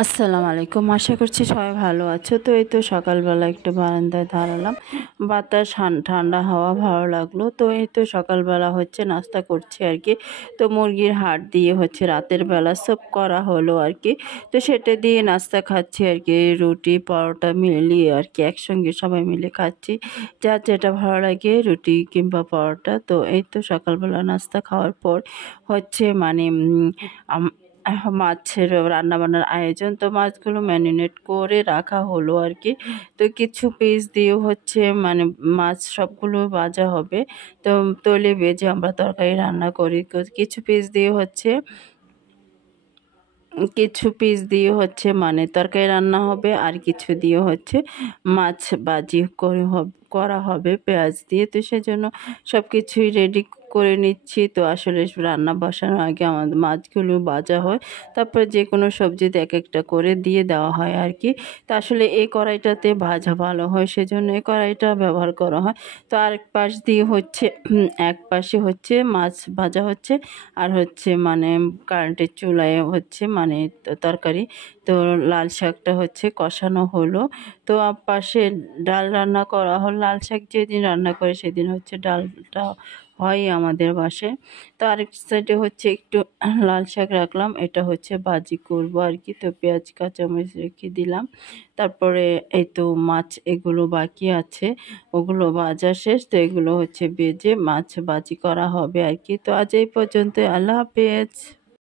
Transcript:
আসসালামু আলাইকুম। আশা করছি সবাই ভালো আছো। তো এই তো সকালবেলা একটু বারান্দায় দাঁড়ালাম, বাতাস ঠান্ডা হাওয়া ভালো লাগলো। তো এই তো সকালবেলা হচ্ছে নাস্তা করছি আর কি। তো মুরগির হাড় দিয়ে হচ্ছে রাতের বেলা সব করা হলো আর কি। তো সেটা দিয়ে নাস্তা খাচ্ছি আর কি, রুটি পরোটা মিলিয়ে আর কি, একসঙ্গে সবাই মিলে খাচ্ছি। যার যেটা ভালো লাগে, রুটি কিংবা পরোটা। তো এই তো সকালবেলা নাস্তা খাওয়ার পর হচ্ছে মানে মাছের রান্নাবান্নার আয়োজন। তো মাছগুলো ম্যারিনেট করে রাখা হলো আর কি। তো কিছু পিস দিয়ে হচ্ছে মানে মাছ সবগুলো ভাজা হবে। তো তৈলে ভেজে আমরা তরকারি রান্না করি। কিছু পিস দিয়ে হচ্ছে মানে তরকারি রান্না হবে, আর কিছু দিয়ে হচ্ছে মাছ ভাজি করা হবে পেঁয়াজ দিয়ে। তো সেজন্য সব কিছুই রেডি করে নিচ্ছি। তো আসলে রান্না বসানোর আগে আমাদের মাছগুলো ভাজা হয়, তারপর যে কোনো সবজিতে এক একটা করে দিয়ে দেওয়া হয় আর কি। তো আসলে এই কড়াইটাতে ভাজা ভালো হয়, সেজন্য এই কড়াইটা ব্যবহার করা হয়। তো আরেক পাশ দিয়ে হচ্ছে এক পাশে হচ্ছে মাছ ভাজা হচ্ছে, আর হচ্ছে মানে কারেন্টের চুলায় হচ্ছে মানে তরকারি। তো লাল শাকটা হচ্ছে কষানো হলো। তো পাশে ডাল রান্না করা হলো। লাল শাক যেদিন রান্না করে সেদিন হচ্ছে ডালটা হয় আমাদের বাসায়। তো আরেক সাইডে হচ্ছে একটু লাল শাক রাখলাম, এটা হচ্ছে ভাজি করব আর কি। তো পেঁয়াজ কাঁচামরিচ রেখে দিলাম। তারপরে এই তো মাছ এগুলো বাকি আছে, ওগুলো ভাজা শেষ। তো এগুলো হচ্ছে ভেজে মাছ ভাজি করা হবে আর কি। তো আজ এই পর্যন্ত, আল্লাহ হাফেজ।